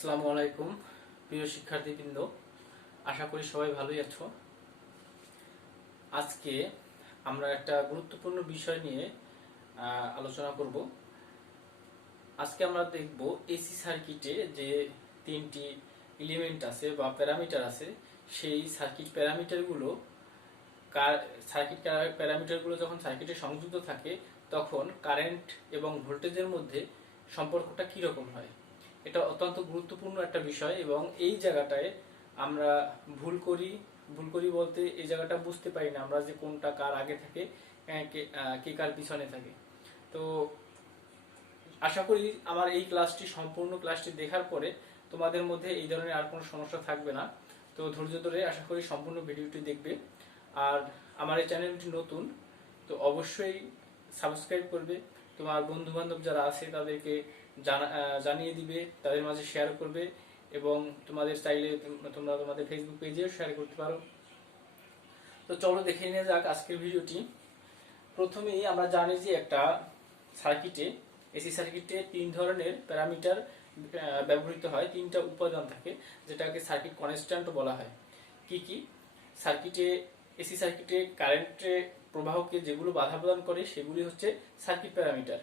আসসালামু আলাইকুম প্রিয় শিক্ষার্থীবৃন্দ, আশা করি সবাই ভালোই আছো। আজকে আমরা একটা গুরুত্বপূর্ণ বিষয় নিয়ে আলোচনা করব। আজকে আমরা দেখব এসি সার্কিটে যে তিনটি এলিমেন্ট আছে বা প্যারামিটার আছে, সেই সার্কিট প্যারামিটারগুলো যখন সার্কিটে সংযুক্ত থাকে তখন কারেন্ট এবং ভোল্টেজের মধ্যে সম্পর্কটা কীরকম হয়। এটা অত্যন্ত গুরুত্বপূর্ণ একটা বিষয় এবং এই জায়গাটায় আমরা ভুল করি বলতে এই জায়গাটা বুঝতে পারি না আমরা যে কোনটা কার আগে থাকে, কে কার পিছনে থাকে। তো আশা করি আমার এই সম্পূর্ণ ক্লাসটি দেখার পরে তোমাদের মধ্যে এই ধরনের আর কোনো সমস্যা থাকবে না। তো ধৈর্য ধরে আশা করি সম্পূর্ণ ভিডিওটি দেখবে। আর আমার এই চ্যানেলটি নতুন, তো অবশ্যই সাবস্ক্রাইব করবে। তোমার বন্ধু বান্ধব যারা আছে তাদেরকে জানিয়ে দিবে, তাদের মাঝে শেয়ার করবে এবং তোমাদের চাইলে তোমরা তোমাদের ফেসবুক পেজেও শেয়ার করতে পারো। তো চলো দেখে নিয়ে যাক আজকের ভিডিওটি। প্রথমেই আমরা জানি যে একটা সার্কিটে, এসি সার্কিটে তিন ধরনের প্যারামিটার ব্যবহৃত হয়, তিনটা উপাদান থাকে যেটাকে সার্কিট কনস্ট্যান্ট বলা হয়। কি কি? এসি সার্কিটে কারেন্টের প্রবাহকে যেগুলো বাধা প্রদান করে সেগুলি হচ্ছে সার্কিট প্যারামিটার।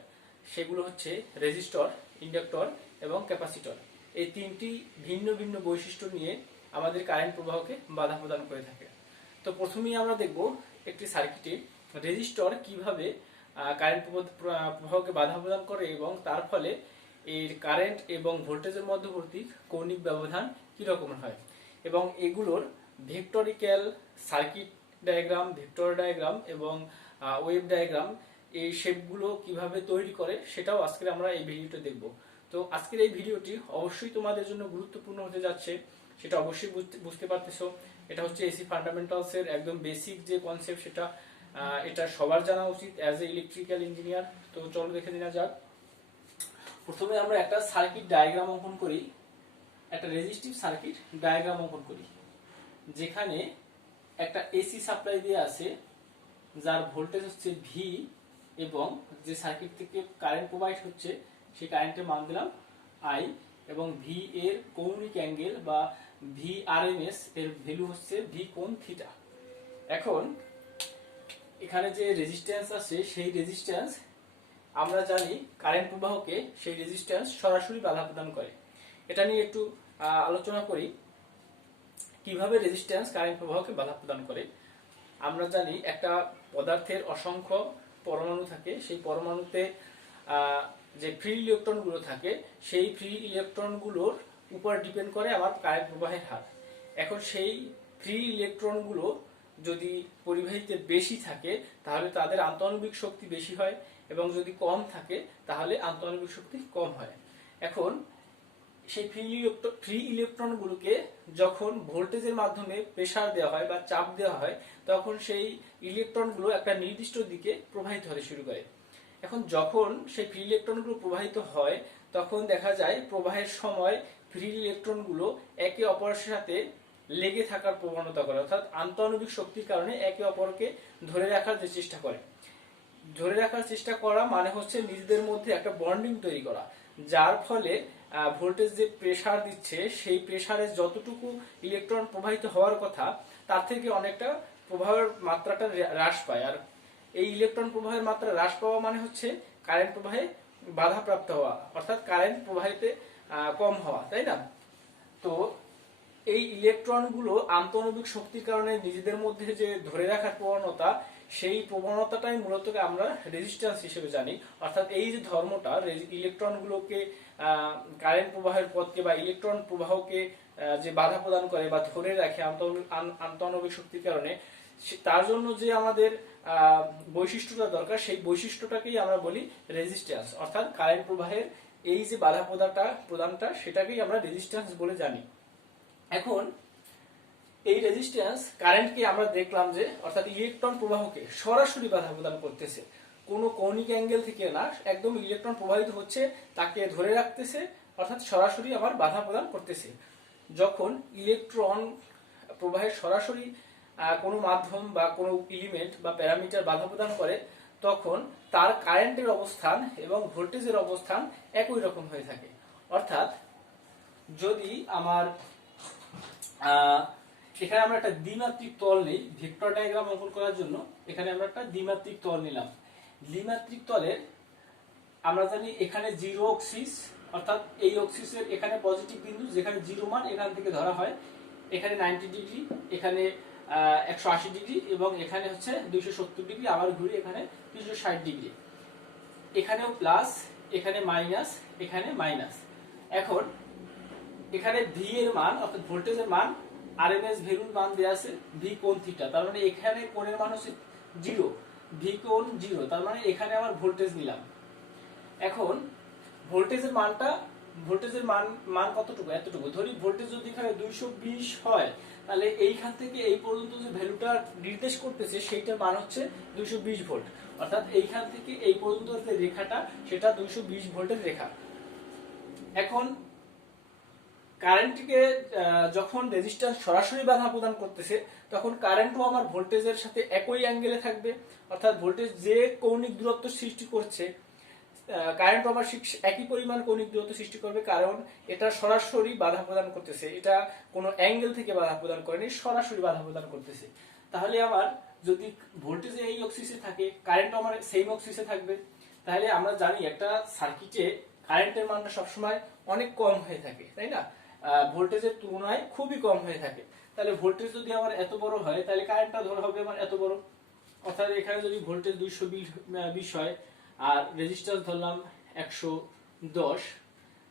সেগুলো হচ্ছে রেজিস্টর, ইন্ডাক্টর এবং ক্যাপাসিটর। এই তিনটি ভিন্ন ভিন্ন বৈশিষ্ট্য নিয়ে আমাদের কারেন্ট প্রবাহকে বাধা প্রদান করে থাকে। তো প্রথমেই আমরা দেখব একটি সার্কিটে রেজিস্টর কিভাবে কারেন্ট প্রবাহকে বাধা প্রদান করে এবং তার ফলে এর কারেন্ট এবং ভোল্টেজের মধ্যবর্তী কৌণিক ব্যবধান কিরকম হয়, এবং এগুলোর ভেক্টরিক্যাল সার্কিট ডায়াগ্রাম, ভেক্টর ডায়াগ্রাম এবং ওয়েভ ডায়াগ্রাম, এই শেপগুলো কিভাবে তৈরি করে সেটাও আজকে আমরা এই ভিডিওতে দেখব। তো আজকের এই ভিডিওটি অবশ্যই তোমাদের জন্য গুরুত্বপূর্ণ হতে যাচ্ছে, সেটা অবশ্যই বুঝতে পারতেছো। এটা হচ্ছে এসি ফান্ডামেন্টালস এর একদম বেসিক যে কনসেপ্ট, এটা সবার জানা উচিত অ্যাজ এ ইলেকট্রিক্যাল ইঞ্জিনিয়ার। তো চলো দেখে নেওয়া যাক। প্রথমে আমরা একটা সার্কিট ডায়াগ্রাম অঙ্কন করি, একটা রেজিস্টিভ সার্কিট ডায়াগ্রাম অঙ্কন করি, যেখানে একটা এসি সাপ্লাই দিয়ে আছে যার ভোল্টেজ হচ্ছে ভি এবং যে সার্কিট থেকে কারেন্ট প্রবাহিত হচ্ছে সেই কারেন্টের মান দিলাম আই, এবং ভি এর কৌণিক অ্যাঙ্গেল বা ভি আরএমএস এর ভ্যালু হচ্ছে ভি কোণ থিটা। এখন এখানে যে রেজিস্ট্যান্স আছে সেই রেজিস্ট্যান্স আমরা জানি কারেন্ট প্রবাহকে সেই রেজিস্ট্যান্স সরাসরি বাধা প্রদান করে। এটা নিয়ে একটু আলোচনা করি কিভাবে রেজিস্ট্যান্স কারেন্ট প্রবাহকে বাধা প্রদান করে। আমরা জানি একটা পদার্থের অসংখ্য পরমাণু থাকে, সেই পরমাণুতে যে ফ্রি ইলেকট্রনগুলো থাকে সেই ফ্রি ইলেকট্রনগুলোর উপর ডিপেন্ড করে আমার কারেন্ট প্রবাহের হার। এখন সেই ফ্রি ইলেকট্রনগুলো যদি পরিবাহীতে বেশি থাকে তাহলে তাদের আন্তঃআণবিক শক্তি বেশি হয়, এবং যদি কম থাকে তাহলে আন্তঃআণবিক শক্তি কম হয়। এখন সেই ফ্রি ইলেকট্রনগুলোকে যখন ভোল্টেজের মাধ্যমে প্রেসার দেওয়া হয় বা চাপ দেওয়া হয় তখন সেই ইলেকট্রনগুলো একটা নির্দিষ্ট দিকে প্রবাহিত হতে শুরু করে। এখন যখন সেই ফ্রি ইলেকট্রনগুলো প্রবাহিত হয় তখন দেখা যায় প্রবাহের সময় ফ্রি ইলেকট্রনগুলো একে অপরের সাথে লেগে থাকার প্রবণতা করে, অর্থাৎ আন্তঃআণবিক শক্তির কারণে একে অপরকে ধরে রাখার যে চেষ্টা করে। ধরে রাখার চেষ্টা করা মানে হচ্ছে নিজেদের মধ্যে একটা বন্ডিং তৈরি করা, যার ফলে ভোল্টেজ যে প্রেসার দিচ্ছে সেই প্রেসারে যতটুকু ইলেকট্রন প্রবাহিত হওয়ার কথা তার থেকে অনেকটা প্রবাহের মাত্রাটা হ্রাস পায়। আর এই ইলেকট্রন প্রবাহের মাত্রা হ্রাস পাওয়া মানে হচ্ছে কারেন্ট প্রবাহে বাধাপ্রাপ্ত হওয়া, অর্থাৎ কারেন্ট প্রবাহিতে কম হওয়া, তাই না? তো এই ইলেকট্রনগুলো আন্তঃআণবিক শক্তির কারণে নিজেদের মধ্যে যে ধরে রাখার প্রবণতা, সেই প্রবণতাটাই মূলত আমরা রেজিস্ট্যান্স হিসেবে জানি। অর্থাৎ এই যে ধর্মটা ইলেকট্রনগুলোকে কারেন্ট প্রবাহের পথকে বা ইলেকট্রন প্রবাহকে যে বাধা প্রদান করে বা ধরে রাখে আন্তঃআণবিক শক্তির কারণে, তার জন্য যে আমাদের বৈশিষ্ট্যটা দরকার সেই বৈশিষ্ট্যটাকেই আমরা বলি রেজিস্ট্যান্স। অর্থাৎ কারেন্ট প্রবাহের এই যে বাধা প্রদানটা সেটাকেই আমরা রেজিস্ট্যান্স বলে জানি। এখন এই রেজিস্ট্যান্স কারেন্টকে আমরা দেখলাম যে অর্থাৎ ইলেকট্রন প্রবাহকে সরাসরি বাধা প্রদান করতেছে, কোনো কৌণিক অ্যাঙ্গেল থেকে না, একদম ইলেকট্রন প্রবাহিত হচ্ছে তাকে ধরে রাখতেছে, অর্থাৎ সরাসরি আবার বাধা প্রদান করতেছে। যখন ইলেকট্রন প্রবাহের সরাসরি কোনো মাধ্যম বা কোনো এলিমেন্ট বা প্যারামিটার বাধা প্রদান করে তখন তার কারেন্টের অবস্থান এবং ভোল্টেজের অবস্থান একই রকম হয়ে থাকে। অর্থাৎ যদি আমার এখানে আমরা একটা দ্বিমাত্রিক তল নেই ভেক্টর ডায়াগ্রাম অঙ্কন করার জন্য, এখানে আমরা একটা দ্বিমাত্রিক তল নিলাম। দ্বিমাত্রিক তলের আমরা জানি এখানে জিরো অক্সিস, অর্থাৎ এই অক্সিসের এখানে পজিটিভ বিন্দু যেখানে জিরো মান এখান থেকে ধরা হয়, এখানে 90 ডিগ্রি, এখানে 180 ডিগ্রি এবং এখানে হচ্ছে 270 ডিগ্রি, আবার ঘুরে এখানে 360 ডিগ্রি। এখানেও প্লাস, এখানে মাইনাস, এখানে মাইনাস। এখন এখানে ভি এর মান অর্থাৎ ভোল্টেজের মান আরএমএস ভ্যালুর মান দেয়া আছে ভি কোণ থিটা, তার মানে এখানে কোণের মান হচ্ছে 0, ভি কোণ 0, তার মানে এখানে আমার ভোল্টেজ নিলাম। এখন ভোল্টেজের মান কতটুকু, এতটুকু ধরি। ভোল্টেজ যদি এখানে 220 হয় তাহলে এইখান থেকে এই পর্যন্ত যে ভ্যালুটা নির্দেশ করতেছে সেইটার মান হচ্ছে 220 ভোল্ট, অর্থাৎ এইখান থেকে এই পর্যন্ত যে রেখাটা সেটা 220 ভোল্টের রেখা। এখন কারেন্টকে যখন রেজিস্ট্যান্স সরাসরি বাধা প্রদান করতেছে তখন কারেন্টও আমার ভোল্টেজের সাথে একই অ্যাঙ্গেলে থাকবে, অর্থাৎ ভোল্টেজ যে কৌণিক দূরত্ব সৃষ্টি করছে কারেন্ট আমার একই পরিমাণ কৌণিক দূরত্ব সৃষ্টি করবে, কারণ এটা সরাসরি বাধা প্রদান করতেছে, এটা কোনো অ্যাঙ্গেল থেকে বাধা প্রদান করেনি, সরাসরি বাধা প্রদান করতেছে। তাহলে আমার যদি ভোল্টেজ এই অক্সিসে থাকে কারেন্ট আমার সেম অক্সিসে থাকবে, তাহলে আমরা জানি একটা সার্কিটে কারেন্টের মানটা সবসময় অনেক কম হয়ে থাকে, তাই না? ভোল্টেজের তুলনায় খুবই কম হয়ে থাকে। তাহলে ভোল্টেজ যদি আমার এত বড় হয় তাহলে কারেন্টটা ধরা হবে আমার এত বড়, অর্থাৎ এখানে যদি ভোল্টেজ 220 হয় আর রেজিস্ট্যান্স ধরলাম 110,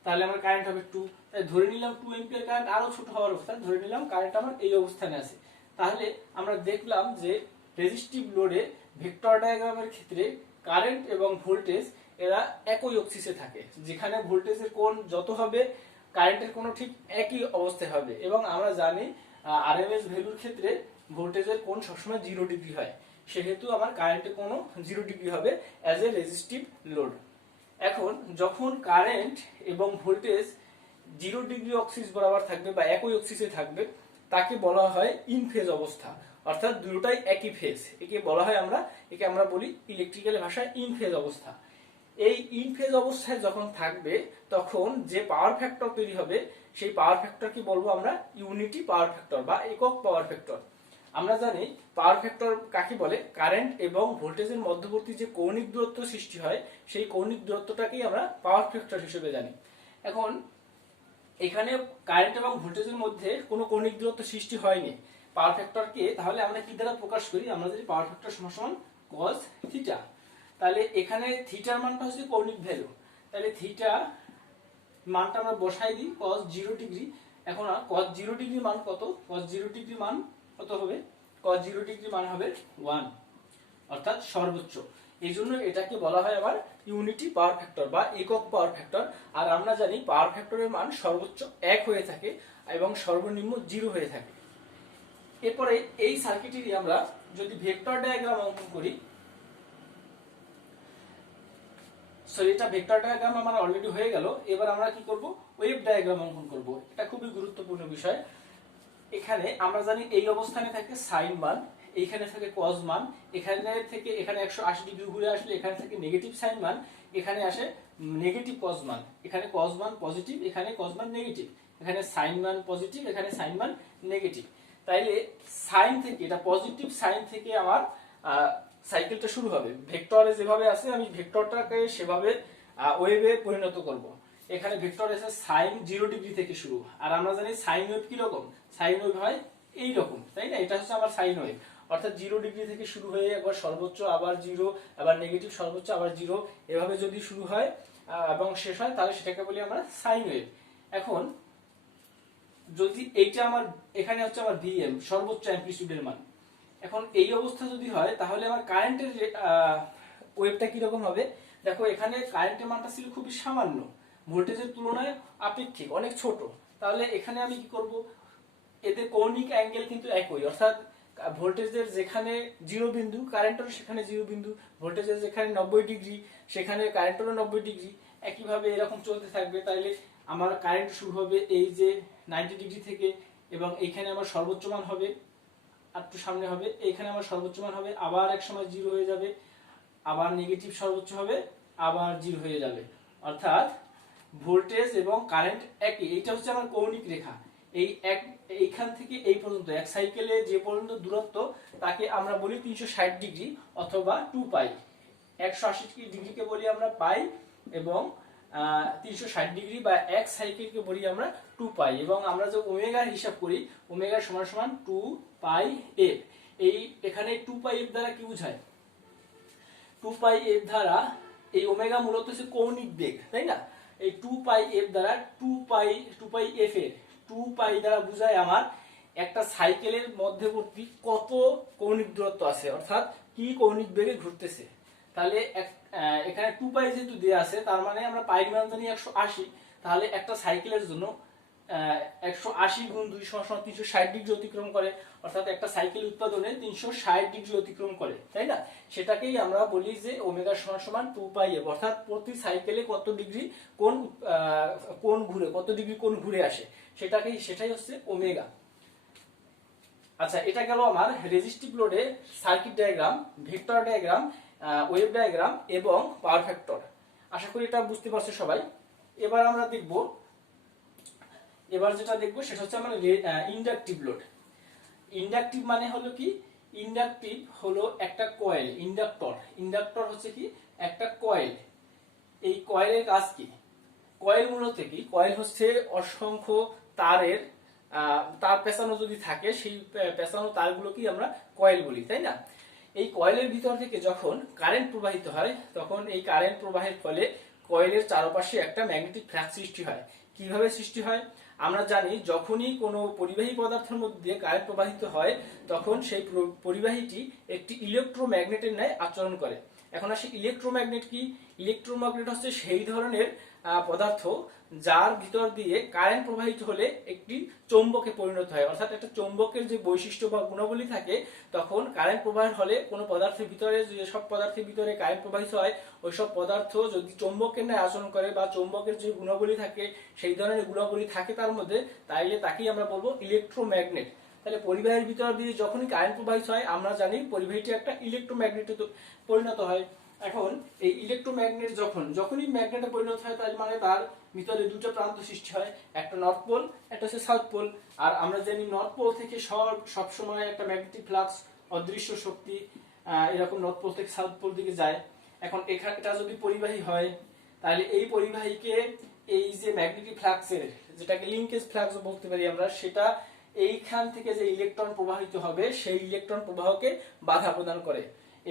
তাহলে আমার কারেন্ট হবে 2, তাই ধরে নিলাম 2 এম্পিয়ার কারেন্ট, আরো ছোট হওয়ার অবস্থায় ধরে নিলাম কারেন্ট আমার এই অবস্থানে আছে। তাহলে আমরা দেখলাম যে রেজিস্টিভ লোডে ভেক্টর ডায়াগ্রামের ক্ষেত্রে কারেন্ট এবং ভোল্টেজ এরা একই অক্সিসে থাকে, যেখানে ভোল্টেজের কোণ যত হবে কারেন্টের কোণ ঠিক একই অবস্থায় হবে, এবং আমরা জানি আরএমএস ভ্যালুর ক্ষেত্রে ভোল্টেজের কোণ সবসময় 0 ডিগ্রি হয়, সেহেতু আমার কারেন্টের কোণও 0 ডিগ্রি হবে অ্যাজ এ রেজিস্টিভ লোড। এখন যখন কারেন্ট এবং ভোল্টেজ 0 ডিগ্রি অক্সিস বরাবর থাকবে বা একই অক্সিসে থাকবে তাকে বলা হয় ইন ফেজ অবস্থা, অর্থাৎ দুটোটাই একই ফেজ, একে আমরা বলি ইলেকট্রিক্যাল ভাষায় ইন ফেজ অবস্থা। এই ইন ফেজ অবস্থায় যখন থাকবে তখন যে পাওয়ার ফ্যাক্টর তৈরি হবে সেই পাওয়ার ফ্যাক্টরকে বলবো আমরা ইউনিটি পাওয়ার ফ্যাক্টর বা একক পাওয়ার ফ্যাক্টর। আমরা জানি পাওয়ার ফ্যাক্টর কাকে বলে, কারেন্ট এবং ভোল্টেজের মধ্যবর্তী যে কৌণিক দূরত্ব সৃষ্টি হয় সেই কৌণিক দূরত্বটাকেই আমরা পাওয়ার ফ্যাক্টর হিসেবে জানি। এখন এখানে কারেন্ট এবং ভোল্টেজের মধ্যে কোনো কৌণিক দূরত্ব সৃষ্টি হয়নি, পাওয়ার ফ্যাক্টরকে তাহলে আমরা কি দ্বারা প্রকাশ করি, আমরা যদি পাওয়ার ফ্যাক্টর সমান cos থিটা, তাহলে এখানে থিটার মানটা হচ্ছে কৌণিক ভ্যালু, তাহলে থিটা মানটা আমরা বসাই দিই cos 0 ডিগ্রি। এখন cos 0 ডিগ্রি মান কত, cos 0 ডিগ্রি মান কত হবে, cos 0 ডিগ্রি মান হবে 1, অর্থাৎ সর্বোচ্চ। এই জন্য এটাকে বলা হয় আবার ইউনিটি পাওয়ার ফ্যাক্টর বা একক পাওয়ার ফ্যাক্টর। আর আমরা জানি পাওয়ার ফ্যাক্টরের মান সর্বোচ্চ 1 হয়ে থাকে এবং সর্বনিম্ন 0 হয়ে থাকে। এরপরে এই সার্কিটেরই আমরা যদি ভেক্টর ডায়াগ্রাম অঙ্কন করি, এটা ভেক্টর ডায়াগ্রাম আমার অলরেডি হয়ে গেল, এবার আমরা কি করব, ওয়েভ ডায়াগ্রাম অঙ্কন করব। এটা খুবই গুরুত্বপূর্ণ বিষয়। এখানে আমরা জানি এই অবস্থানে থাকে সাইন মান, এইখানে থাকে কজ মান, এখানে থেকে এখানে 180 ডিগ্রি ঘুরে আসলে এখানে থাকে নেগেটিভ সাইন মান, এখানে আসে নেগেটিভ কজ মান, এখানে কজ মান পজিটিভ, এখানে কজ মান নেগেটিভ, এখানে সাইন মান পজিটিভ, এখানে সাইন মান নেগেটিভ। তাইলে সাইন থেকে, এটা পজিটিভ সাইন থেকে আমার সাইকেলটা শুরু হবে। ভেক্টরে যেভাবে আছে আমি ভেক্টরটাকে সেভাবে ওয়েভে পরিণত করব। এখানে ভেক্টর আছে সাইন 0 ডিগ্রি থেকে শুরু, আর আমরা জানি সাইন ওয়েভ কি রকম, সাইন ওয়েভ হয় এই রকম, তাই না? এটা হচ্ছে আমার সাইন ওয়েভ, অর্থাৎ 0 ডিগ্রি থেকে শুরু হয়ে একবার সর্বোচ্চ আবার 0, আবার নেগেটিভ সর্বোচ্চ আবার 0, এভাবে যদি শুরু হয় এবং শেষ হয় তাহলে সেটাকে বলি আমরা সাইন ওয়েভ। এখন যদি এইটা আমার এখানে হচ্ছে আমার ভিএম সর্বোচ্চ অ্যামপ্লিটিউডের মান, এখন এই অবস্থা যদি হয় তাহলে আমার কারেন্টের ওয়েভটা কি রকম হবে, দেখো এখানে কারেন্টের মানটা ছিল খুবই সামান্য, ভোল্টেজের তুলনায় আপেক্ষিক অনেক ছোট, তাহলে এখানে আমি কি করব, এদের কৌণিক অ্যাঙ্গেল কিন্তু একই, অর্থাৎ ভোল্টেজের যেখানে 0 বিন্দু কারেন্টেরও সেখানে 0 বিন্দু, ভোল্টেজের যেখানে 90 ডিগ্রি সেখানে কারেন্টেরও 90 ডিগ্রি, একইভাবে এরকম চলতে থাকবে। তাইলে আমার কারেন্ট শুরু হবে এই যে 90 ডিগ্রি থেকে, এবং এইখানে আমার সর্বোচ্চ মান হবে, একটু সামনে হবে এইখানে আমার সর্বোচ্চ মান হবে, আবার এক সময় 0 হয়ে যাবে, আবার নেগেটিভ সর্বোচ্চ হবে, আবার 0 হয়ে যাবে, অর্থাৎ ভোল্টেজ এবং কারেন্ট একই, এইটা হচ্ছে আমার কৌণিক রেখা। এইখান থেকে এই পর্যন্ত এক সাইকেলে যে পর্যন্ত দূরত্ব তাকে আমরা বলি 360 ডিগ্রি অথবা 2 পাই। 180 ডিগ্রিকে বলি আমরা পাই এবং 360 ডিগ্রি বা এক সাইকেলকে বলি আমরা 2 পাই। এবং আমরা যে ওমেগার হিসাব করি, ওমেগা সমান সমান 2 পাই এফ। এই এখানে 2 পাই এফ দ্বারা কি বোঝায়? 2 পাই এফ দ্বারা এই ওমেগা মূলত হচ্ছে কৌণিক বেগ, তাই না? এই 2 পাই এফ দ্বারা 2 পাই এফ এর 2 পাই দ্বারা বোঝায় আমার একটা সাইকেলের মধ্যবর্তী কত কৌণিক দূরত্ব আছে, অর্থাৎ কি কৌণিক বেগে ঘুরতেছে। তাহলে এখানে 2 পাই যেহেতু দেয়া আছে, তার মানে আমরা পাইর মান জানি 180। তাহলে একটা সাইকেলের জন্য 180 গুণ 2 সমান 360 ডিগ্রি অতিক্রম করে, অর্থাৎ একটা সাইকেল উৎপাদনে 360 ডিগ্রি অতিক্রম করে, তাই না? সেটাকেই আমরা বলি যে ওমেগা সমান সমান 2 পাই এফ, অর্থাৎ প্রতি সাইকেলে কত ডিগ্রি কোণ ঘুরে, কত ডিগ্রি কোণ ঘুরে আসে, সেটাই হচ্ছে ওমেগা। আচ্ছা, এটা গেল আমার রেজিস্টিভ লোডে circuit diagram, vector diagram, wave diagram এবং পাওয়ার ফ্যাক্টর। আশা করি এটা বুঝতে পারছো সবাই। এবার যেটা দেখবো সেটা হচ্ছে আমার ইন্ডাকটিভ লোড। ইন্ডাকটিভ মানে হলো কি? ইন্ডাকটিভ হলো একটা কয়েল। ইন্ডাক্টর হচ্ছে কি? একটা কয়েল। এই কয়েলের কাজ কি? কয়েল মূলত কি? কয়েল হচ্ছে অসংখ্য তার পেঁচানো যদি থাকে, সেই পেঁচানো তারগুলোকেই আমরা কয়েল বলি, তাই না? এই কয়েলের ভিতর থেকে যখন কারেন্ট প্রবাহিত হয়, তখন এই কারেন্ট প্রবাহের ফলে কয়েলের চারপাশে একটা ম্যাগনেটিক ফ্লাক্স সৃষ্টি হয়। কিভাবে সৃষ্টি হয়? আমরা জানি যখনই কোনো পরিবাহী পদার্থের মধ্যে কারেন্ট প্রবাহিত হয়, তখন সেই পরিবাহীটি একটি ইলেকট্রোম্যাগনেটের ন্যায় আচরণ করে। এখন আসি ইলেকট্রোম্যাগনেট কি? ইলেকট্রোম্যাগনেট হচ্ছে সেই ধরনের পদার্থ যার ভিতর দিয়ে কারেন্ট প্রবাহিত হলে একটি চৌম্বকে পরিণত হয়। অর্থাৎ একটা চৌম্বকের যে বৈশিষ্ট্য বা গুণাবলী থাকে, তখন কারেন্ট প্রবাহের হলে কোনো পদার্থের ভিতরে, যেসব পদার্থের ভিতরে কারেন্ট প্রবাহিত হয়, ওইসব পদার্থ যদি চৌম্বকের ন্যায় আচরণ করে বা চৌম্বকের যে গুণাবলী থাকে, সেই ধরনের গুণাবলী থাকে তার মধ্যে, তাইলে তাকেই আমরা বলবো ইলেকট্রোম্যাগনেট। তাহলে পরিবাহীর ভিতর দিয়ে যখনই কারেন্ট প্রবাহিত হয়, আমরা জানি পরিবাহীটি একটা ইলেকট্রোম্যাগনেটে পরিণত হয়। এখন এই ইলেকট্রোম্যাগনেট যখনই ম্যাগনেটে পরিণত হয়, তার মানে তার ভিতরে দুটো প্রান্ত সৃষ্টি হয়, একটা নর্থ পোল, একটা হচ্ছে সাউথ পোল। আর আমরা জানি নর্থ পোল থেকে সব সময় একটা ম্যাগনেটিক ফ্লাক্স, অদৃশ্য শক্তি এরকম নর্থ পোল থেকে সাউথ পোল দিকে যায়। এখন এটা যদি পরিবাহী হয়, তাহলে এই পরিবাহীকে এই যে ম্যাগনেটিক ফ্লাক্সের, যেটাকে লিঙ্কেজ ফ্লাক্স বলতে পারি আমরা, সেটা এইখান থেকে যে ইলেকট্রন প্রবাহিত হবে, সেই ইলেকট্রন প্রবাহকে বাধা প্রদান করে।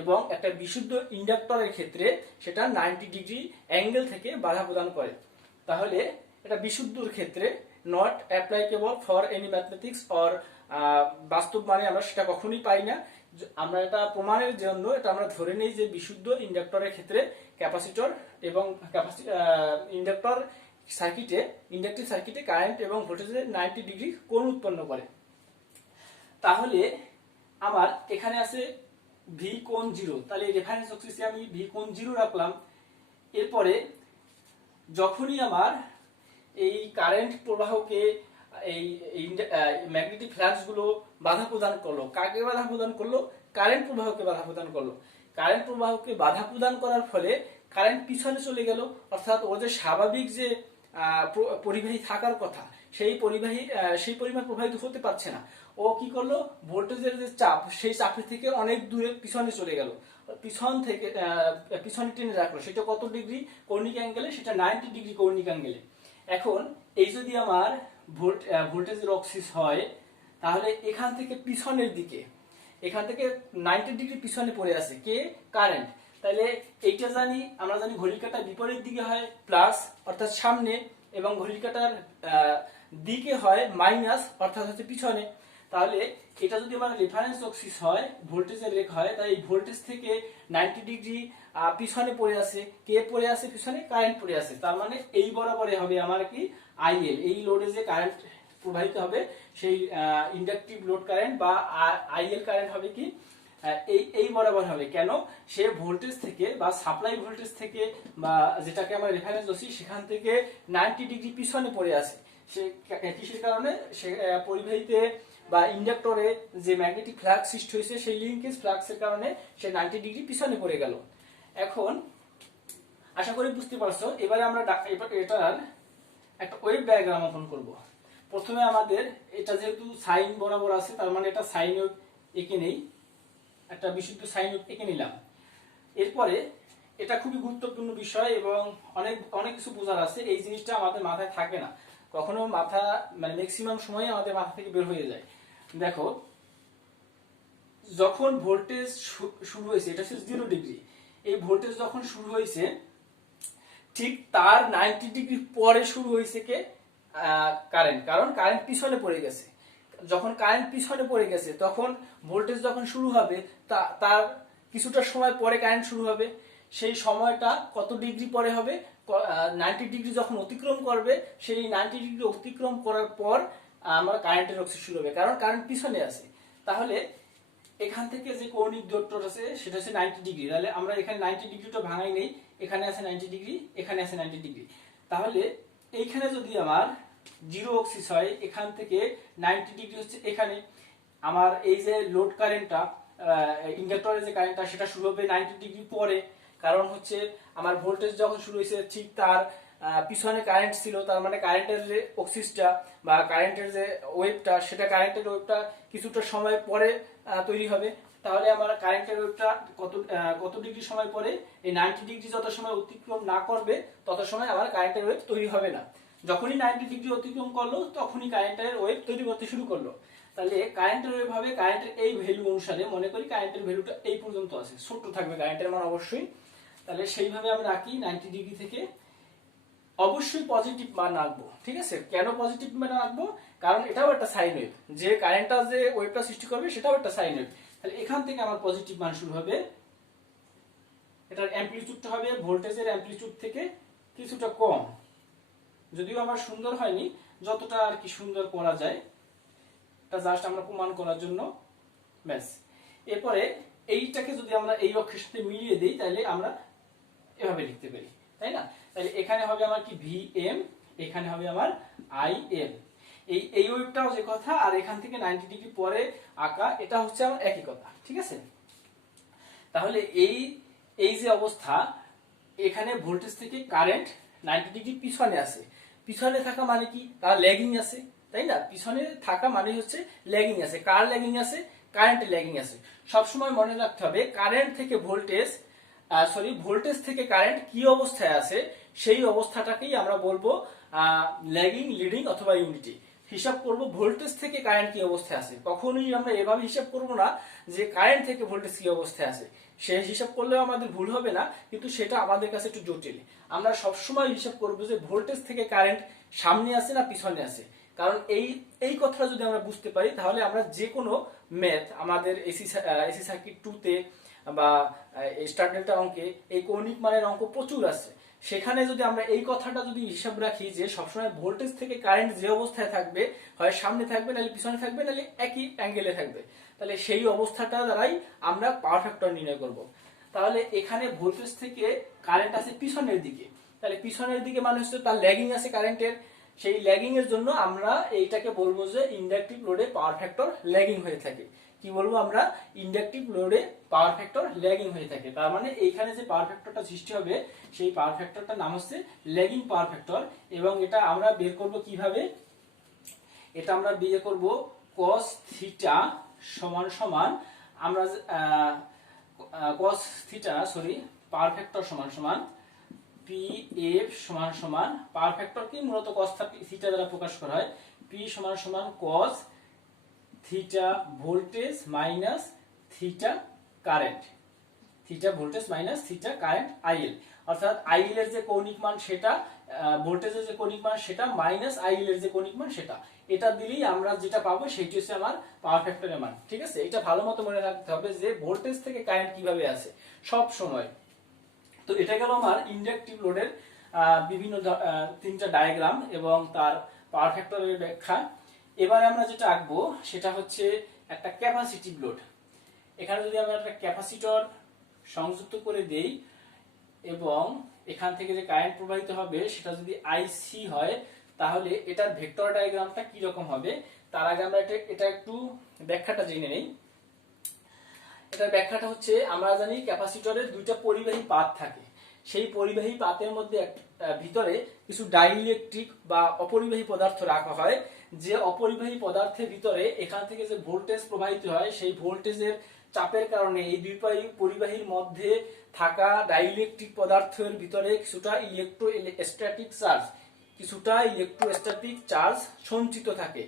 এবং একটা বিশুদ্ধ ইন্ডাক্টরের ক্ষেত্রে সেটা 90 ডিগ্রি অ্যাঙ্গেল থেকে বাধা প্রদান করে। তাহলে এটা বিশুদ্ধর ক্ষেত্রে not applicable for any mathematics or বাস্তব মানে আমরা সেটা কখনোই পাই না। আমরা এটা প্রমাণের জন্য এটা আমরা ধরে নিই যে বিশুদ্ধ ইন্ডাক্টরের ক্ষেত্রে ক্যাপাসিটর এবং ইন্ডাকটিভ সার্কিটে কারেন্ট এবং ভোল্টেজের 90 ডিগ্রি কোণ উৎপন্ন করে। তাহলে আমার এখানে আছে ভি কোণ 0, তাহলে রেফারেন্স অক্সিসে আমি ভি কোণ 0 রাখলাম। এরপরে যখনই আমার এই কারেন্ট প্রবাহকে এই ম্যাগনেটিক ফ্লাক্স গুলো বাধা প্রদান করলো, কাকে বাধা প্রদান করলো? কারেন্ট প্রবাহকে বাধা প্রদান করলো। কারেন্ট প্রবাহকে বাধা প্রদান করার ফলে কারেন্ট পিছনে চলে গেল, অর্থাৎ ও যে স্বাভাবিক যে পরিবাহী থাকার কথা, সেই পরিমাণ প্রবাহিত হতে পারছে না। ও কি করলো? ভোল্টেজের যে চাপ, সেই চাপের থেকে অনেক দূরে পিছনে চলে গেল, পিছনে টেনে রাখলো। সেটা কত ডিগ্রি কৌণিক অ্যাঙ্গেলে? সেটা 90 ডিগ্রি কৌণিক অ্যাঙ্গেলে। এখন এই যদি আমার ভোল্টেজের অক্সিস হয়, তাহলে এখান থেকে পিছনের দিকে, এখান থেকে 90 ডিগ্রি পিছনে পড়ে আছে কে? কারেন্ট। তাহলে এইটা আমরা জানি ঘড়ির কাঁটার বিপরীত দিকে হয় প্লাস, অর্থাৎ সামনে, এবং ঘড়ির কাঁটার দিকে হয় মাইনাস, অর্থাৎ হচ্ছে পিছনে। তাহলে এটা যদি আমার রেফারেন্স অক্সিস হয়, ভোল্টেজের রেখা হয়, তাই ভোল্টেজ থেকে 90 ডিগ্রি পিছনে পড়ে আছে কে? পড়ে আছে পিছনে কারেন্ট পড়ে আছে। তার মানে এই বরাবরে হবে আমার কি? আইএল। এই লোডে যে কারেন্ট প্রবাহিত হবে, সেই ইন্ডাকটিভ লোড কারেন্ট বা আইএল কারেন্ট হবে কি? এই বরাবর হবে। কেন? সে ভোল্টেজ থেকে বা সাপ্লাই ভোল্টেজ থেকে, বা যেটাকে আমরা রেফারেন্স ধরছি, সেখান থেকে 90 ডিগ্রি পিছনে পড়ে আছে। সে কিসের কারণে? সে পরিবাহীতে বা ইন্ডাক্টরে যে ম্যাগনেটিক ফ্লাক্স সৃষ্টি হয়েছে, সেই লিঙ্কেজ ফ্লাক্সের কারণে সে 90 ডিগ্রি পিছনে পড়ে গেল। এখন আশা করি বুঝতে পারছো। এবারে আমরা এটার একটা ওয়েভ ডায়াগ্রাম অঙ্কন করব। প্রথমে আমাদের এটা যেহেতু সাইন বরাবর আছে, তার মানে এটা সাইন ওয়েভ এঁকে নেই, একটা বিশুদ্ধ সাইন ওয়েভ এঁকে নিলাম। এরপরে এটা খুবই গুরুত্বপূর্ণ বিষয় এবং অনেক অনেক কিছু বোঝার আছে। এই জিনিসটা আমাদের মাথায় থাকে না কখনো, মাথা মানে ম্যাক্সিমাম সময় আমাদের মাথা থেকে বের হয়ে যায়। দেখো, যখন ভোল্টেজ শুরু হয়েছে, এটা হচ্ছে 0 ডিগ্রি, এই ভোল্টেজ যখন শুরু হয়েছে ঠিক তার 90 ডিগ্রি পরে শুরু হয়েছে কে কারেন্ট, কারণ কারেন্ট পিছনে পড়ে গেছে। যখন কারেন্ট পিছনে পড়ে গেছে তখন ভোল্টেজ যখন শুরু হবে তার কিছুটা সময় পরে কারেন্ট শুরু হবে। সেই সময়টা কত ডিগ্রি পরে হবে? 90 ডিগ্রি যখন অতিক্রম করবে, সেই 90 ডিগ্রি অতিক্রম করার পর আমার কারেন্টের অক্সিস শুরু হবে, কারণ কারেন্ট পিছনে আছে। তাহলে এখান থেকে যে কৌণিক দূরত্ব আছে সেটা হচ্ছে 90 ডিগ্রি। তাহলে আমরা এখানে 90 ডিগ্রিটা ভাঙাই নেই, এখানে আছে 90 ডিগ্রি, এখানে আছে 90 ডিগ্রি। তাহলে এইখানে যদি আমার 0 অক্সিস হয়, এখান থেকে 90 ডিগ্রি হচ্ছে এখানে আমার এই যে লোড কারেন্টটা, ইন্ডাক্টরের যে কারেন্টটা, সেটা শুরু হবে 90 ডিগ্রি পরে। কারণ হচ্ছে আমার ভোল্টেজ যখন শুরু হয়েছে ঠিক তার পিছনে কারেন্ট ছিল, তার মানে কারেন্টের যে অক্সিসটা বা কারেন্টের যে ওয়েভটা, সেটা কারেন্টের ওয়েভটা কিছুটা সময় পরে তৈরি হবে। তাহলে আমার কারেন্টের ওয়েভটা কত ডিগ্রি সময় পরে? এই 90 ডিগ্রি যত সময় অতিক্রম না করবে তত সময় আমার কারেন্টের ওয়েভ তৈরি হবে না। যখনই 90 ডিগ্রি অতিক্রম করলো তখনই কারেন্টের ওয়েভ তৈরি করতে শুরু করলো। তাহলে কারেন্টের ওয়েভ হবে, কারেন্টের এই ভ্যালু অনুসারে, মনে করি কারেন্টের ভ্যালুটা এই পর্যন্ত আছে, ছোট থাকবে কারেন্টের মান অবশ্যই। তাহলে সেইভাবে আমরা রাখি 90 ডিগ্রি থেকে অবশ্যই পজিটিভ মান রাখবো। ঠিক আছে, কেন পজিটিভ মান রাখবো? কারণ এটাও একটা সাইন ওয়েভ, যে কারেন্টটা যে ওয়েভটা সৃষ্টি করবে সেটাও একটা সাইন ওয়েভ। তাহলে এখান থেকে আমার পজিটিভ মান শুরু হবে। এটার অ্যামপ্লিটিউডটা হবে ভোল্টেজের অ্যামপ্লিটিউড থেকে কিছুটা কম, যদিও আমার সুন্দর হয়নি, যতটা আর কি সুন্দর করা যায় এটা জাস্ট আমরা প্রমাণ করার জন্য, ব্যাস। এরপরে এইটাকে যদি আমরা এই অক্ষের সাথে মিলিয়ে দিই তাহলে আমরা এভাবে লিখতে পারি, তাই না? তাহলে এখানে হবে আমার কি ভিএম, এখানে হবে আমার আইএম। এই ওয়েভটাও যে কথা, আর এখান থেকে 90 ডিগ্রি পরে আঁকা এটা হচ্ছে আমার একই কথা। ঠিক আছে, তাহলে এই যে অবস্থা, এখানে ভোল্টেজ থেকে কারেন্ট 90 ডিগ্রি পিছনে আছে। পিছনে থাকা মানে কি? তার ল্যাগিং আছে, তাই না? পিছনে থাকা মানে হচ্ছে ল্যাগিং আছে। কার ল্যাগিং আছে? কারেন্টের ল্যাগিং আছে। সবসময় মনে রাখতে হবে কারেন্ট থেকে ভোল্টেজ, ভোল্টেজ থেকে কারেন্ট কি অবস্থায় আছে সেই অবস্থাটাকেই আমরা বলবো ল্যাগিং, লিডিং অথবা ইউনিটি। হিসাব করব ভোল্টেজ থেকে কারেন্ট কি অবস্থায় আছে। কখনোই আমরা এভাবে হিসাব করব না যে কারেন্ট থেকে ভোল্টেজ কি অবস্থায় আছে। সেই হিসাব করলেও আমাদের ভুল হবে না, কিন্তু সেটা আমাদের কাছে একটু জটিল। আমরা সবসময় হিসাব করব যে ভোল্টেজ থেকে কারেন্ট সামনে আছে না পিছনে আছে। কারণ এই কথাটা যদি আমরা বুঝতে পারি তাহলে আমরা যে কোনো ম্যাথ, আমাদের এসি সার্কিট 2 তে বা স্টার ডেল্টা অঙ্কে এই কৌণিক মানের অঙ্ক প্রচুর আছে। সেখানে যদি আমরা এই কথাটা যদি হিসাব রাখি যে সবসময় ভোল্টেজ থেকে কারেন্ট যে অবস্থায় থাকবে, হয় সামনে থাকবে নাহলে পিছনে থাকবে নাহলে একই অ্যাঙ্গেলে থাকবে, তাহলে সেই অবস্থাটা দ্বারাই আমরা পাওয়ার ফ্যাক্টর নির্ণয় করব। তাহলে এখানে ভোল্টেজ থেকে কারেন্ট আছে পিছনের দিকে, তাহলে পিছনের দিকে মানে হচ্ছে তার ল্যাগিং আছে কারেন্টের। সেই ল্যাগিং এর জন্য আমরা এইটাকে বলবো যে ইন্ডাকটিভ লোডে পাওয়ার ফ্যাক্টর ল্যাগিং হয়ে থাকে। কি বলবো আমরা? ইন্ডাকটিভ লোডে পাওয়ার ফ্যাক্টর ল্যাগিং হয়ে থাকে। তার মানে এইখানে যে পাওয়ার ফ্যাক্টরটা সৃষ্টি হবে সেই পাওয়ার ফ্যাক্টরটার নাম হচ্ছে ল্যাগিং পাওয়ার ফ্যাক্টর। এবং এটা আমরা বের করব কিভাবে? এটা আমরা বের করব cos থিটা সমান সমান, আমরা cos থিটা পাওয়ার ফ্যাক্টর সমান সমান PF সমান সমান, পাওয়ার ফ্যাক্টর কি মূলত cos থিটা দ্বারা প্রকাশ করা হয়। P সমান সমান cos theta voltage minus theta current, theta voltage minus theta current IL. অর্থাৎ আইএল এর যে কৌণিক মান সেটা, ভোল্টেজের যে কৌণিক মান সেটা, মাইনাস আইএল এর যে কৌণিক মান সেটা। এটা দিলেই আমরা যেটা পাবো সেটি হচ্ছে আমার পাওয়ার ফ্যাক্টরের মান। ঠিক আছে, এটা ভালো মতো মনে রাখতে হবে যে ভোল্টেজ থেকে কারেন্ট কিভাবে আসে সব সময়। তো এটা গেল আমার ইন্ডাকটিভ লোডের বিভিন্ন 3টা ডায়াগ্রাম এবং তার পাওয়ার ফ্যাক্টরের ব্যাখ্যা। এবারে আমরা যেটা আঁকবো সেটা হচ্ছে একটা ক্যাপাসিটিভ লোড। এখানে যদি আমরা একটা ক্যাপাসিটর সংযুক্ত করে দেই এবং এখান থেকে যে কারেন্ট প্রবাহিত হবে সেটা যদি আইসি হয়, তাহলে এটার ভেক্টর ডায়াগ্রামটা কি রকম হবে তার আগে আমরা এটা একটু ব্যাখ্যাটা জেনে নেই। এটার ব্যাখ্যাটা হচ্ছে, আমরা জানি ক্যাপাসিটরের 2টা পরিবাহী পাত থাকে। সেই পরিবাহী পাতের মধ্যে ভিতরে কিছু ডাইইলেকট্রিক বা অপরিবাহী পদার্থ রাখা হয়, যে অপরিবাহী পদার্থের ভিতরে এখান থেকে যে ভোল্টেজ প্রবাহিত হয় সেই ভোল্টেজের চাপের কারণে এই দুই পরিবাহীর মধ্যে থাকা ডাইইলেকট্রিক পদার্থের ভিতরে কিছুটা ইলেকট্রোস্ট্যাটিক চার্জ সঞ্চিত থাকে।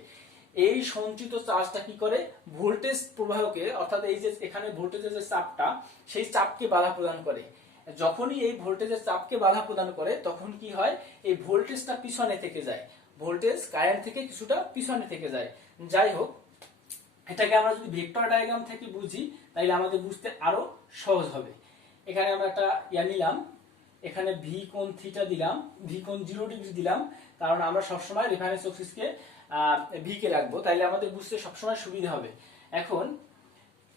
এই সঞ্চিত চার্জটা কি করে, ভোল্টেজ প্রবাহকে, অর্থাৎ এই যে এখানে ভোল্টেজের যে চাপটা, সেই চাপকে বাধা প্রদান করে। যখনই এই ভোল্টেজের চাপকে বাধা প্রদান করে তখন কি হয়, এই ভোল্টেজটা পিছনে থেকে যায়, ভোল্টেজ কারেন্ট থেকে কিছুটা পিছনে থেকে যায়। যাই হোক, এটাকে আমরা যদি ভেক্টর ডায়াগ্রাম থেকে বুঝি তাহলে আমাদের বুঝতে আরো সহজ হবে। এখানে আমরা একটা নিলাম, এখানে ভি কোণ থিটা দিলাম, ভি কোণ 0 ডিগ্রি দিলাম, কারণ আমরা সবসময় রেফারেন্স অ্যাক্সিসকে ভি কে রাখবো, তাইলে আমাদের বুঝতে সবসময় সুবিধা হবে। এখন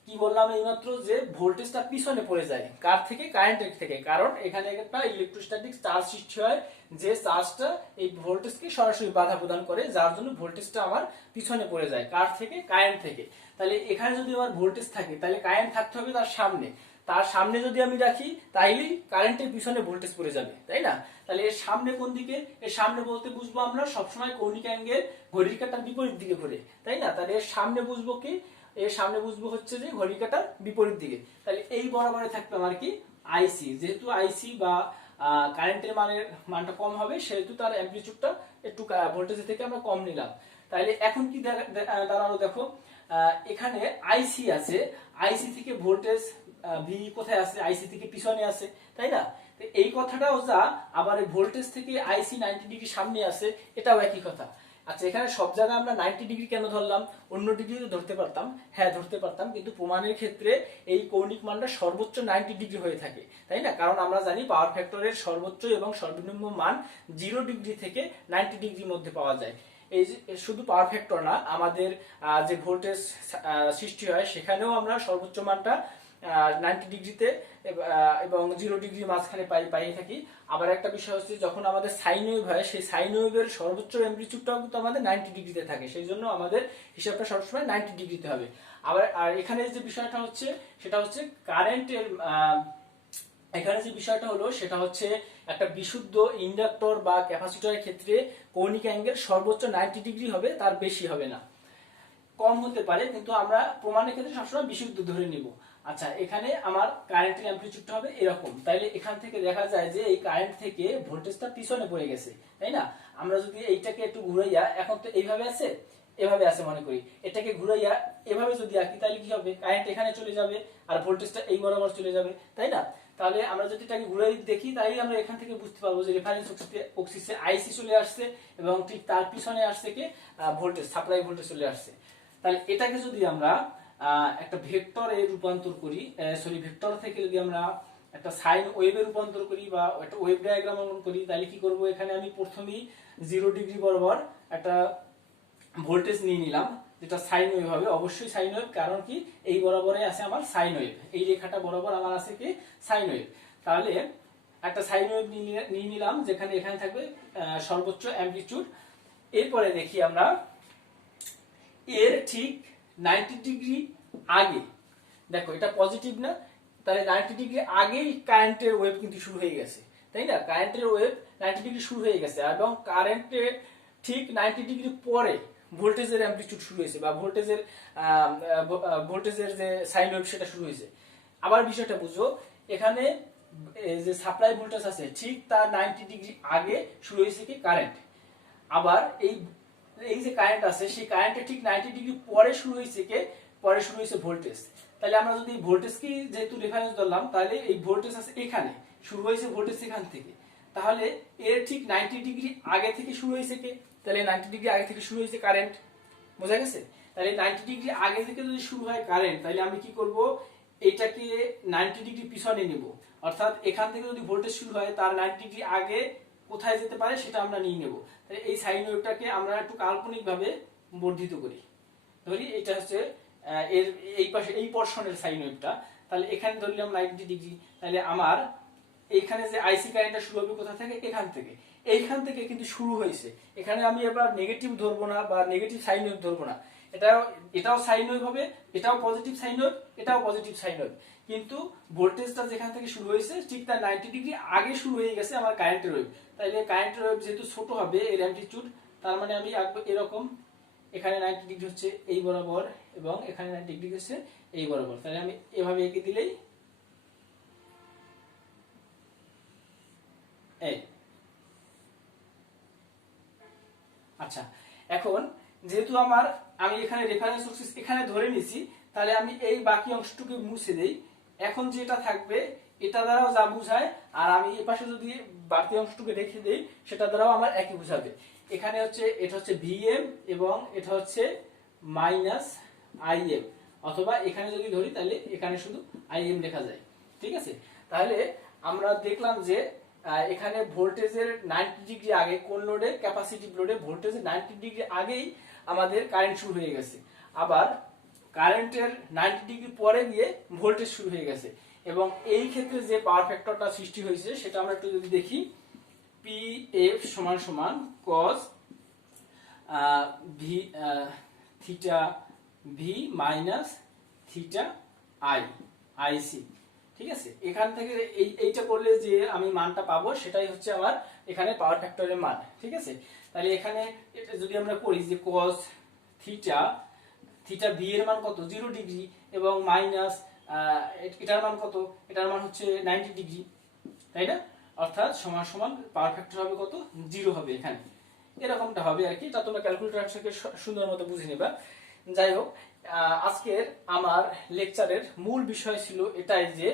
কি বললাম এইমাত্র, যে ভোল্টেজটা পিছনে পড়ে যায় কার থেকে, কারেন্টের থেকে, কারণ এখানে একটা ইলেকট্রোস্ট্যাটিক চার্জ সৃষ্টি হয়, যে চার্জটা এই ভোল্টেজকে সরাসরি বাধা প্রদান করে, যার জন্য ভোল্টেজটা আমার পিছনে পড়ে যায় কার থেকে, কারেন্ট থেকে। তাহলে এখানে যদি আমার ভোল্টেজ থাকে তাহলে কারেন্ট থাকতে হবে তার সামনে যদি আমি রাখি তাইলে কারেন্টের পিছনে ভোল্টেজ পড়ে যাবে, তাই না? তাহলে এর সামনে কোন দিকে, এর সামনে বলতে বুঝবো আমরা সবসময় কৌণিক অ্যাঙ্গেল ঘড়ির কাঁটার বিপরীত দিকে ঘুরে, তাই না? তাহলে এর সামনে বুঝবো কি, এর সামনে বুঝবো হচ্ছে যে ঘড়ির কাঁটার বিপরীত দিকে। তাহলে এই বরাবরে থাকবে আমার কি, আইসি। যেহেতু আইসি বা কারেন্টের মানটা কম হবে, সেহেতু তার অ্যামপ্লিটিউডটা একটু ভোল্টেজের থেকে আমরা কম নিলাম। তাহলে এখন কি দাঁড়ালো, দেখো এখানে আইসি আছে, আইসি থেকে ভোল্টেজ ভি কোথায় আছে, আইসি থেকে পিছনে আছে, তাই না? এই কথাটাও যা, আবার ভোল্টেজ থেকে আইসি 90 ডিগ্রি সামনে আছে, এটাও একই কথা। আচ্ছা, এখানে সব জায়গায় আমরা 90 ডিগ্রি কেন ধরলাম? অন্য ডিগ্রি তো ধরতে পারতাম, হ্যাঁ ধরতে পারতাম, কিন্তু প্রমাণের ক্ষেত্রে এই কৌণিক মানটা সর্বোচ্চ 90 ডিগ্রি হয়ে থাকে, তাই না? কারণ আমরা জানি পাওয়ার ফ্যাক্টরের সর্বোচ্চ এবং সর্বনিম্ন মান 0 ডিগ্রি থেকে 90 ডিগ্রির মধ্যে পাওয়া যায়। এই শুধু পাওয়ার ফ্যাক্টর না, আমাদের যে ভোল্টেজ সৃষ্টি হয় সেখানেও আমরা সর্বোচ্চ মানটা 90 ডিগ্রিতে এবং 0 ডিগ্রি মাঝখানে পাইয়ে থাকি। আবার একটা বিষয় হচ্ছে, যখন আমাদের সাইন ওয়েভ হয়, সেই সাইন ওয়েভের সর্বোচ্চ অ্যামপ্লিটিউডটাও কিন্তু আমাদের 90 ডিগ্রিতে থাকে, সেই জন্য আমাদের হিসাবটা সবসময় 90 ডিগ্রিতে হবে। আবার আর এখানে যে বিষয়টা হচ্ছে সেটা হচ্ছে কারেন্টের, এখানে যে বিষয়টা হলো সেটা হচ্ছে একটা বিশুদ্ধ ইন্ডাক্টর বা ক্যাপাসিটরের ক্ষেত্রে কৌণিক অ্যাঙ্গেল সর্বোচ্চ 90 ডিগ্রি হবে, তার বেশি হবে না, কম হতে পারে, কিন্তু আমরা প্রমাণের ক্ষেত্রে সবসময় বিশুদ্ধ ধরে নিব। আচ্ছা, এখানে আমার কারেন্টের অ্যামপ্লিটিউডটা হবে এরকম, তাইলে এখান থেকে দেখা যায় যে এই কারেন্ট থেকে ভোল্টেজটা পিছনে পড়ে গেছে, তাই না? আমরা যদি এইটাকে একটু ঘুরাইয়া, এখন তো এইভাবে আছে, এভাবে আছে মনে করি, এটাকে ঘুরাইয়া এভাবে যদি আঁকি তাহলে কি হবে, কারেন্ট এখানে চলে যাবে আর ভোল্টেজটা এই বরাবর চলে যাবে, তাই না? তাহলে আমরা যদি এটাকে ঘুরাই দেখি তাহলে আমরা এখান থেকে বুঝতে পারবো যে রেফারেন্স অ্যাক্সিসে আইসি চলে আসছে এবং ঠিক তার পিছনে আসছে কি ভোল্টেজ, সাপ্লাই ভোল্টেজ চলে আসছে। তাহলে এটাকে যদি আমরা একটা ভেক্টরে রূপান্তর করি, ভেক্টর থেকে যদি আমরা একটা সাইন ওয়েভে রূপান্তর করি বা একটা ওয়েভ ডায়াগ্রাম অঙ্কন করি, তাহলে কি করব, এখানে আমি প্রথমেই 0 ডিগ্রি বরাবর একটা ভোল্টেজ নিয়ে নিলাম, যেটা সাইন ওয়েভ হবে, অবশ্যই সাইন ওয়েভ, কারণ কি এই বরাবরে আছে আমার সাইন ওয়েভ, এই রেখাটা বরাবর আমার আছে কি সাইন ওয়েভ। তাহলে একটা সাইন ওয়েভ নিয়ে নিলাম, যেখানে এখানে থাকবে সর্বোচ্চ অ্যামপ্লিটিউড। এরপরে দেখি আমরা এর ঠিক 90 ডিগ্রি আগে, দেখো এটা পজিটিভ না, তাহলে 90 ডিগ্রি আগেই কারেন্টের ওয়েভ কিন্তু শুরু হয়ে গেছে, তাই না? কারেন্টের ওয়েভ 90 ডিগ্রি শুরু হয়ে গেছে, এবং কারেন্টের ঠিক 90 ডিগ্রি পরে ভোল্টেজের অ্যামপ্লিটিউড শুরু হয়েছে, বা ভোল্টেজের যে সাইন ওয়েভ সেটা শুরু হয়েছে। আবার বিষয়টা বুঝো, এখানে যে সাপ্লাই ভোল্টেজ আছে ঠিক তার 90 ডিগ্রি আগে শুরু হয়েছে কি কারেন্ট, আবার এই যে কারেন্ট আছে সেই কারেন্টের ঠিক 90 ডিগ্রি পরে শুরু হয়েছে ভোল্টেজ। তাহলে আমরা যদি ভোল্টেজ কি যেহেতু রেফারেন্স ধরলাম, তাহলে এই ভোল্টেজ আছে এখানে, শুরু হয়েছে ভোল্টেজ এখান থেকে, তাহলে এর ঠিক 90 ডিগ্রি আগে থেকে শুরু হয়েছে কি, তাহলে 90 ডিগ্রি আগে থেকে শুরু হয়েছে কারেন্ট, বোঝা গেছে? তাহলে 90 ডিগ্রি আগে থেকে যদি শুরু হয় কারেন্ট, তাহলে আমি কি করব, এইটাকে 90 ডিগ্রি পিছনে নেব, অর্থাৎ এখান থেকে যদি ভোল্টেজ শুরু হয় তার 90 ডিগ্রি আগে কোথায় যেতে পারে সেটা আমরা নিয়ে নেব। তাহলে এই সাইন ওয়েভটাকে আমরা একটু কাল্পনিকভাবে বর্ধিত করি, ধরি এটা হচ্ছে এর এই পাশে এই পোরশনের সাইন ওয়েভটা, তাহলে এখানে ধরলাম 90 ডিগ্রি, তাহলে আমার এইখানে যে আইসি কারেন্টটা শুরু হবে কোথা থেকে, এইখান থেকে কিন্তু শুরু হয়েছে। এখানে আমি এবার নেগেটিভ ধরবো না বা নেগেটিভ সাইন ওয়েভ ধরবো না, এটাও সাইন ওয়েভ হবে, এটাও পজিটিভ সাইন ওয়েভ, এটাও পজিটিভ সাইন ওয়েভ, কিন্তু ভোল্টেজটা যেখান থেকে শুরু হয়েছে ঠিক তার 90 ডিগ্রি আগে শুরু হয়ে গেছে আমার কারেন্টের ওয়েভ। তাইলে কারেন্টের ওয়েভ যেহেতু ছোট হবে এর অ্যামপ্লিটিউড, তার মানে আমি আঁকবো এরকম, এখানে 90 ডিগ্রি হচ্ছে এই বরাবর এবং এখানে 90 ডিগ্রি হচ্ছে এই বরাবর। তাহলে আমি এভাবে এঁকে দিলেই এই। আচ্ছা, এখন যেহেতু আমি এখানে রেফারেন্স সোর্স এখানে ধরে নিছি, তাহলে আমি এই বাকি অংশটুকু মুছে দেই। এখন যেটা থাকবে এটা দ্বারাও যা বুঝায়, আর আমি এই পাশে যদি বাকি অংশটুকু রেখে দেই সেটা দ্বারাও আমার একই বুঝাবে। এখানে হচ্ছে এটা হচ্ছে ভিএম এবং এটা হচ্ছে মাইনাস আইএম, অথবা এখানে যদি ধরি তাহলে এখানে শুধু আইএম লেখা যায়। ঠিক আছে, তাহলে আমরা দেখলাম যে এখানে ভোল্টেজের 90 ডিগ্রি আগে কোন লোডে, ক্যাপাসিটিভ লোডে ভোল্টেজের 90 ডিগ্রি আগেই আমাদের কারেন্ট শুরু হয়ে গেছে, আবার কারেন্টের 90 ডিগ্রি পরে গিয়ে ভোল্টেজ শুরু হয়ে গেছে। এবং এই ক্ষেত্রে যে পাওয়ার ফ্যাক্টরটা সৃষ্টি হয়েছে সেটা আমরা একটু যদি দেখি, পি এফ সমান সমান cos V theta V minus theta I IC. ঠিক আছে, এখান থেকে এইটা করলে যে আমি মানটা পাবো সেটাই হচ্ছে আমার এখানে পাওয়ার ফ্যাক্টরের মান। ঠিক আছে, তাহলে এখানে এটা যদি আমরা করি যে cos থিটা থিটা ভি এর মান কত 0 ডিগ্রি এবং মাইনাস এটার মান কত, এটার মান হচ্ছে 90 ডিগ্রি, তাই না? অর্থাৎ সমান সমান পাওয়ার ফ্যাক্টর হবে কত, 0 হবে এখানে, এরকমটা হবে আর কি। তা তোমরা ক্যালকুলেটর থেকে সুন্দর মতো বুঝে নেবা। যাই হোক, আজকের আমার লেকচারের মূল বিষয় ছিল এটাই যে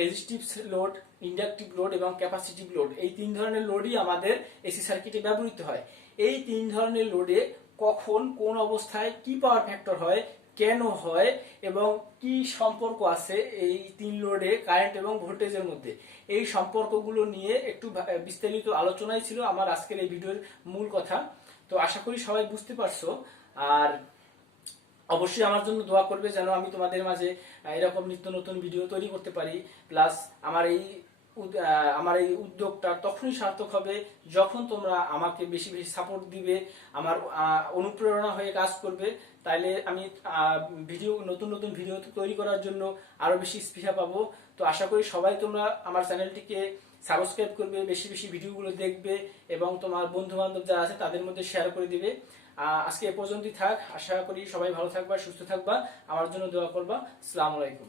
রেজিস্টিভ লোড, ইন্ডাকটিভ লোড এবং ক্যাপাসিটিভ লোড, এই তিন ধরনের লোডই আমাদের এসি সার্কিটে ব্যবহৃত হয়। এই তিন ধরনের লোডে কখন কোন অবস্থায় কি পাওয়ার ফ্যাক্টর হয়, কেন হয় এবং কি সম্পর্ক আছে এই তিন লোডে কারেন্ট এবং ভোল্টেজের মধ্যে, এই সম্পর্কগুলো নিয়ে একটু বিস্তারিত আলোচনাই ছিল আমার আজকের এই ভিডিওর মূল কথা। তো আশা করি সবাই বুঝতে পারছো। আর অবশ্যই আমার জন্য দোয়া করবে যেন আমি তোমাদের মাঝে এরকম নিত্য নতুন ভিডিও তৈরি করতে পারি। প্লাস আমার এই উদ্যোগটা তখনই সার্থক হবে যখন তোমরা আমাকে বেশি বেশি সাপোর্ট দিবে, আমার অনুপ্রেরণা হয়ে কাজ করবে। তাইলে আমি নতুন নতুন ভিডিও তৈরি করার জন্য আরো বেশি স্পৃহা পাবো। তো আশা করি সবাই তোমরা আমার চ্যানেলটিকে সাবস্ক্রাইব করবে, বেশি বেশি ভিডিওগুলো দেখবে এবং তোমার বন্ধু বান্ধব যারা আছে তাদের মধ্যে শেয়ার করে দিবে। আজকে এ পর্যন্তই থাক, আশা করি সবাই ভালো থাকবা, সুস্থ থাকবা, আমার জন্য দোয়া করবা। আসসালামু আলাইকুম।